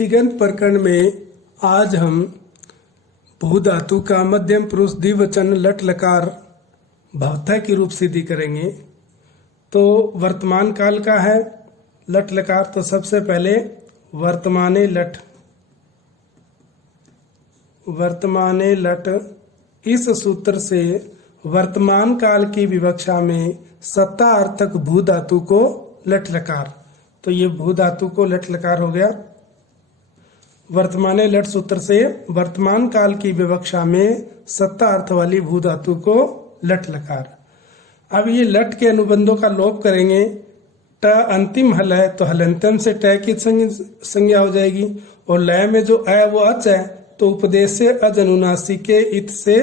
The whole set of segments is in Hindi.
तिङन्त प्रकरण में आज हम भू धातु का मध्यम पुरुष द्विवचन लट लकार भवतः की रूप सिद्धि करेंगे। तो वर्तमान काल का है लट लकार, तो सबसे पहले वर्तमाने लट इस सूत्र से वर्तमान काल की विवक्षा में सत्ता अर्थक भू धातु को लट लकार, तो ये भू धातु को लट लकार हो गया। वर्तमाने लट सूत्र से वर्तमान काल की विवक्षा में सत्ता अर्थ वाली भू धातु को लट लकार। अब ये लट के अनुबंधों का लोप करेंगे। ट अंतिम हल है तो हलंतम से ट की संज्ञा हो जाएगी, और लय में जो अ वो अच है तो उपदेश से अज अनुनासी के इत से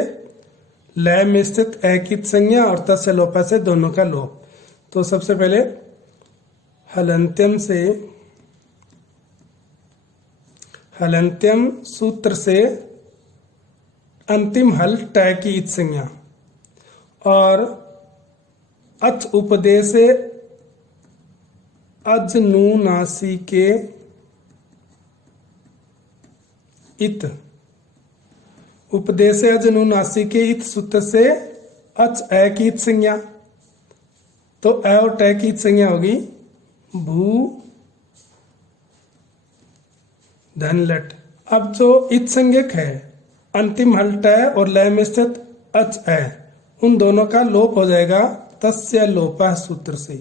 लय में स्थित अ की संज्ञा और तस्य लोप से दोनों का लोप। तो सबसे पहले हलंत्यम सूत्र से अंतिम हल ट की इत संज्ञा और अच उपदेश अजनुनासी के इत, उपदेश अजनुनासी के इत सूत्र से अच अ की इत संज्ञा, तो अ और ट की इत संज्ञा होगी भू धन लट। अब जो इत संज्ञक है अंतिम हल ट और लय में स्थित अच अ, उन दोनों का लोप हो जाएगा तस्य लोप सूत्र से।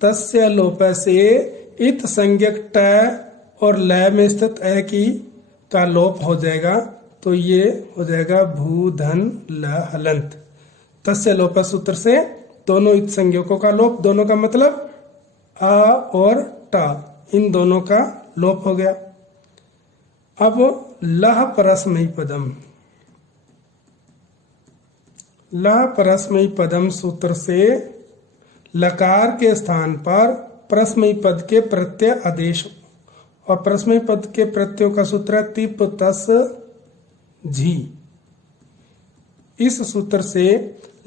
तस्य लोप से इत संज्ञक ट और लय में स्थित अ की का लोप हो जाएगा, तो ये हो जाएगा भू धन ल हलंत। तस्य लोप सूत्र से दोनों इत संज्ञकों का लोप, दोनों का मतलब आ और टा, इन दोनों का लोप हो गया। अब लह परस्मयी पदम, लह परस्मयी पदम सूत्र से लकार के स्थान पर परस्मयी पद के प्रत्यय आदेश, और परस्मयी पद के प्रत्ययों का सूत्र है तिप तस झी। इस सूत्र से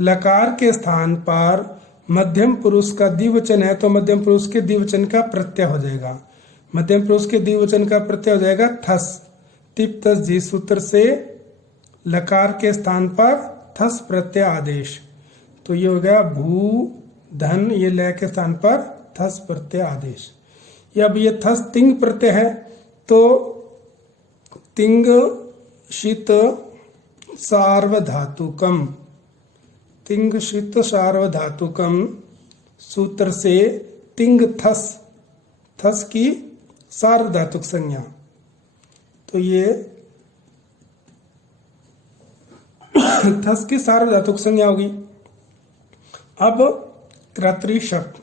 लकार के स्थान पर मध्यम पुरुष का द्विवचन है तो मध्यम पुरुष के द्विवचन का प्रत्यय हो जाएगा, मध्यम पुरुष के द्विवचन का प्रत्यय हो जाएगा ठस। तिप तस झी सूत्र से लकार के स्थान पर थस प्रत्यय आदेश, तो ये हो गया भू धन, ये लय के स्थान पर थस प्रत्यय आदेश। अब ये थस तिंग प्रत्यय है तो तिंग शीत सार्वधातुकम, तिंग शीत सार्वधातुकम सूत्र से तिंग थस, थस की सार्वधातुक संज्ञा, तो ये थस की सार्वधातुक संज्ञा होगी। अब कर्तृशप,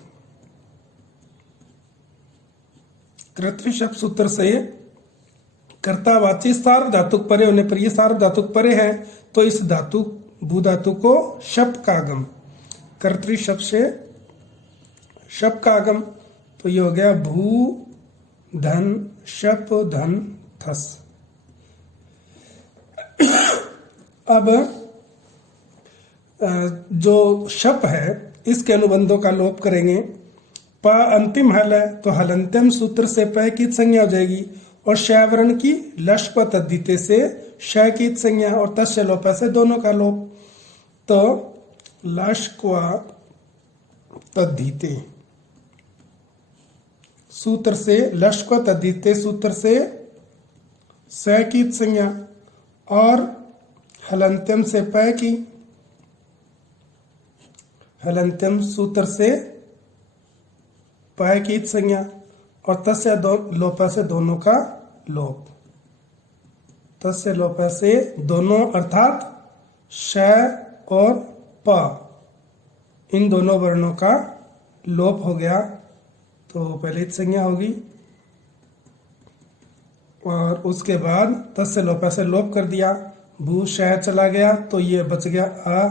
कर्तृशप सूत्र से कर्तावाची सार्वधातुक परे होने पर, ये सार्वधातुक परे है तो इस धातु भू धातु को शप का आगम, कर्तृशप से शप का आगम, तो ये हो गया भू धन शप धन थस। अब जो शप है इसके अनुबंधों का लोप करेंगे। प अंतिम हल है तो हलंत्यम सूत्र से प की संज्ञा हो जाएगी, और शैवरण की लश्प तद्धिते से श की संज्ञा और तस्य लोप से दोनों का लोप, तो लश्क्वा तद्धिते सूत्र से लश्क्व तद्धिते सूत्र से स की संज्ञा और हलंत्यम से प की, हलंत्यम सूत्र से प की संज्ञा और तस्य लोप से दोनों का लोप, तस्य लोप से दोनों अर्थात श और प, इन दोनों वर्णों का लोप हो गया। तो पहले संज्ञा होगी और उसके बाद तस्य लोप से लोप कर दिया, भू श चला गया तो ये बच गया आ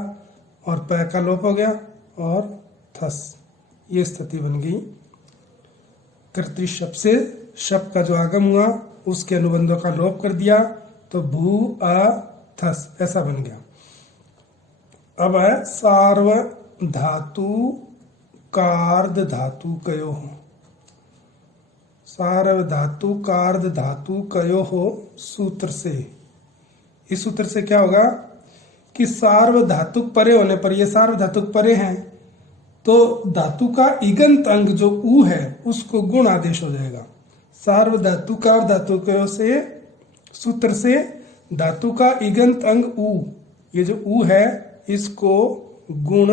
और प का लोप हो गया और थस, ये स्थिति बन गई। कर्तृशप से शप का जो आगम हुआ उसके अनुबंधों का लोप कर दिया तो भू आ थस ऐसा बन गया। अब है सार्व धातु कार्द धातु कयो, सार्वधातु कार्द धातु कयो हो सूत्र से। इस सूत्र से क्या होगा कि सार्वधातुक परे होने पर, ये सार्वधातुक परे हैं तो धातु का इगंत अंग जो ऊ है उसको गुण आदेश हो जाएगा। सार्वधातु कार धातु कयो से सूत्र से धातु का इगंत अंग ऊ, ये जो ऊ है इसको गुण,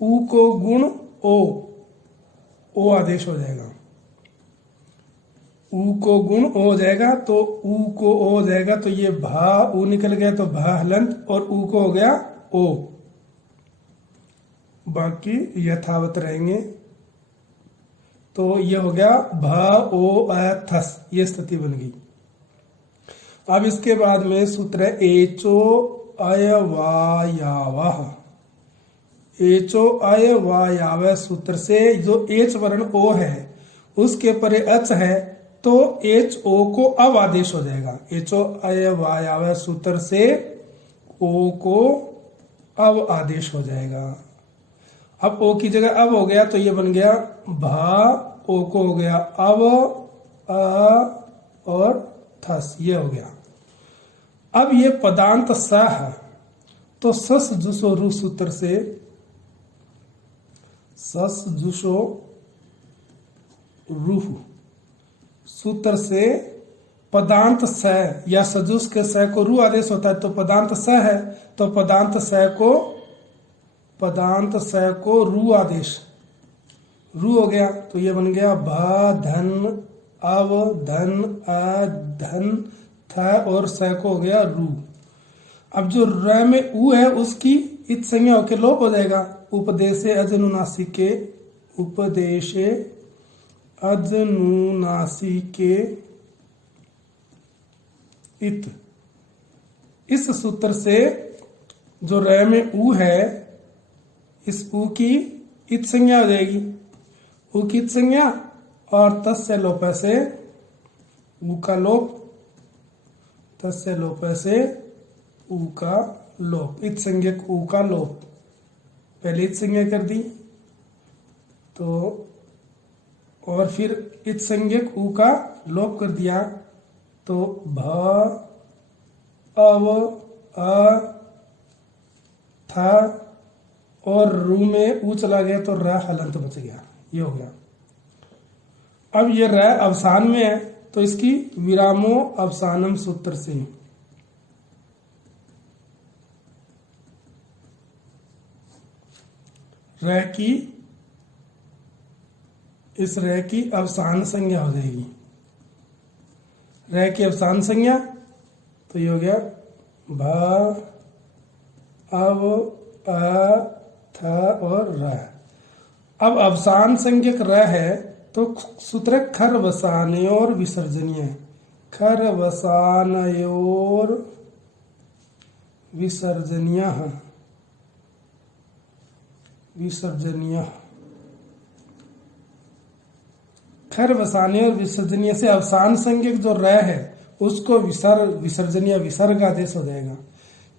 ऊ को गुण ओ आदेश हो जाएगा। ऊ को गुण ओ हो जाएगा तो ऊ को ओ हो जाएगा तो ये भा ऊ निकल गया तो भा हलंत और ऊ को हो गया ओ, बाकी यथावत रहेंगे। तो ये हो गया भा ओ थस, ये स्थिति बन गई। अब इसके बाद में सूत्र है एचो अयवायावः। एचो अयवायावः सूत्र से जो एच वर्ण ओ है उसके परे अच है तो एच ओ को अब आदेश हो जाएगा। एचो अयवायावः सूत्र से ओ को अब आदेश हो जाएगा। अब ओ की जगह अब हो गया तो ये बन गया भा, ओ को हो गया अब, अ और थस, ये हो गया। अब ये पदांत स है तो सस जुसो रु सूत्र से, सस जुसो रूह सूत्र से पदांत स या सजुस के स को रू आदेश होता है तो पदांत स है तो पदांत स को रू आदेश, रू हो गया तो ये बन गया भा धन अव धन अ धन थ और स को हो गया रू। अब जो र में ऊ है उसकी इत संज्ञा होकर लोप हो जाएगा। उपदेशे अजनुनासिके, उपदेशे अजनुनासिके इत, इस सूत्र से जो र में ऊ है इस ऊ की इत संज्ञा हो जाएगी। ऊ की इत संज्ञा और तस्य लोप से ऊ का लोप, तस्य लोप से ऊ का लोप, इत संज्ञक ऊ का लोप। पहले इत संज्ञा कर दी तो और फिर इत संज्ञक ऊ का लोप कर दिया तो भ अव अ था और रू में ऊ चला गया तो र हलंत बच गया, ये हो गया। अब ये र अवसान में है तो इसकी विरामो अवसानम सूत्र से, र की इस र की अवसान संज्ञा हो जाएगी। र की अवसान संज्ञा तो ये हो गया भा अब अ था और र। अब अवसान संज्ञक र है तो सूत्र खर वसानयोर विसर्जनीय, खर वसानयोर विसर्जनीय, विसर्जनीय, खर वसाने और विसर्जनीय से अवसान संज्ञक जो र है उसको विसर्जनीय विसर्ग आदेश हो जाएगा।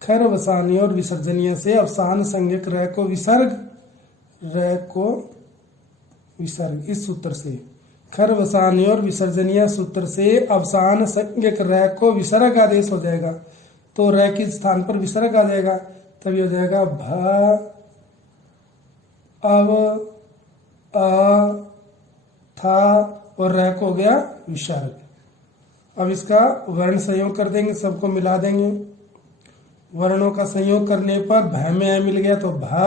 खर वसाने और विसर्जनीय से अवसान संज्ञक र को विसर्ग, र को विसर्ग, इस सूत्र से खर वसाने और विसर्जनीय सूत्र से अवसान संज्ञक र को विसर्ग आदेश हो जाएगा तो र के स्थान पर विसर्ग आ जाएगा तब ये हो जाएगा भ अब अ था और र को हो गया विसर्ग। अब इसका वर्ण संयोग कर देंगे, सबको मिला देंगे। वर्णों का संयोग करने पर भ में अ मिल गया तो भा,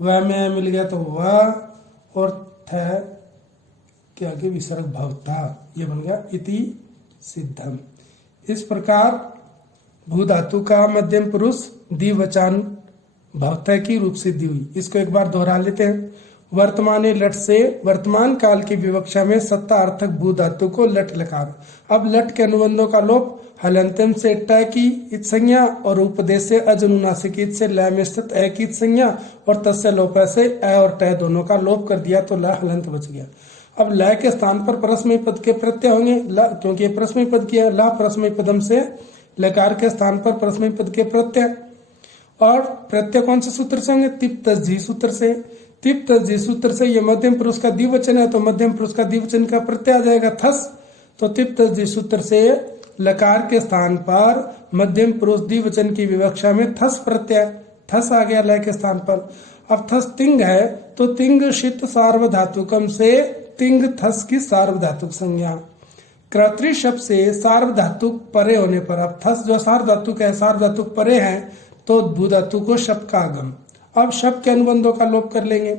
व में अ मिल गया तो व और थ के आगे विसर्ग भवता, ये बन गया इति सिद्धम। इस प्रकार भू धातु का मध्यम पुरुष द्विवचन भवता की रूप सिद्धि हुई। इसको एक बार दोहरा लेते हैं। वर्तमाने लट से वर्तमान काल की विवक्षा में सत्ता अर्थक भू धातु को लट लकार। अब लट के अनुबंधों का लोप हलंतम से ट की इत संज्ञा और उपदेश से अजनुनासिक इत से ल में स्थित अ की इत संज्ञा और तस्य लोप से अ और ट दोनों का लोप कर दिया तो ल हलंत बच गया। अब ल के स्थान पर परस्मय पद के प्रत्यय होंगे, ल क्योंकि परस्मय पद किया, ला परस्मय पदम से लकार के स्थान पर परस्मय पद के प्रत्यय, और प्रत्यय कौन से सूत्र से होंगे? तिप तस्जी सूत्र से। तिप तस्जी सूत्र से ये मध्यम पुरुष का द्विवचन है, तो मध्यम पुरुष का द्विवचन का प्रत्यय आ जाएगा थस। तो तिप तस्जी सूत्र से लकार के स्थान पर मध्यम पुरुष द्विवचन की विवक्षा में थस प्रत्यय, थस आ गया लय के स्थान पर। अब थस तिंग है, तो तिंग शित सार्वधातुकम से तिंग थस की सार्वधातुक संज्ञा। कर्तृ शब्द से सार्वधातुक परे होने पर, अब थस जो सार्वधातुक है, सार्वधातुक परे है, तो भूधातु को शब्द का आगम। अब शब्द के अनुबंधों का लोप कर लेंगे।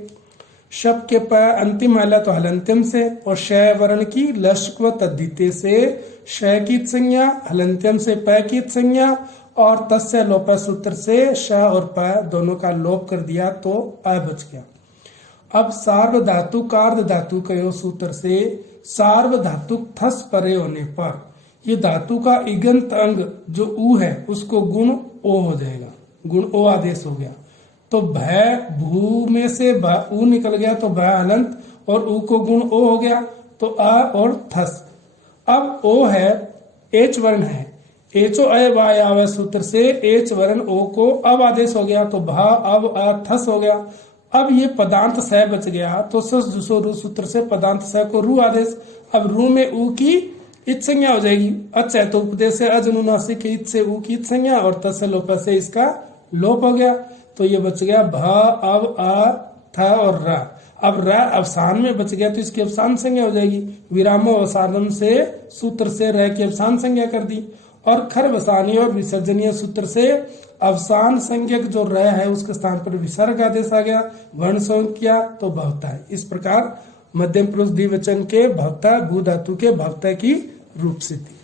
शब्द के प अंतिम आला तो हलंत्यम से, और श वर्ण की लश्क व तद्धिते से श की संज्ञा, हलंत्यम से प की संज्ञा, और तस्य लोप सूत्र से श और प दोनों का लोप कर दिया तो अ बच गया। अब सार्वधातुक अर्ध धातु कयो सूत्र से सार्वधातुक थस परे होने पर ये धातु का इगंत अंग जो ऊ है उसको गुण ओ हो जाएगा, गुण ओ आदेश हो गया। तो भय भू में से ऊ निकल गया तो भय हलंत, और ऊ को गुण ओ हो गया तो अ और थस। अब ओ है एच वर्ण है, एचो अय वाय आवे सूत्र से एच वर्ण ओ को अब आदेश हो गया तो भा अब अ थस हो गया। अब ये पदांत स बच गया तो सस जुसो रू सूत्र से पदांत स को रू आदेश। अब रू में ऊ की इत संज्ञा हो जाएगी, अच है तो उपदेश से अजनुनासिक इत से ऊ की इत संज्ञा, और तस लोप से इसका लोप हो गया। तो ये बच गया भ अब अ थ और र। अब र अवसान में बच गया तो इसकी अवसान संज्ञा हो जाएगी। विरामो अवसानम से सूत्र से र की अवसान संज्ञा कर दी, और खरवसानी और विसर्जनीय सूत्र से अवसान संज्ञक जो र है उसके स्थान पर विसर्ग आदेश आ गया, वर्ण संयोग किया तो भवता है। इस प्रकार मध्यम पुरुष द्विवचन के भवता भू धातु के भवता की रूप सिद्धि।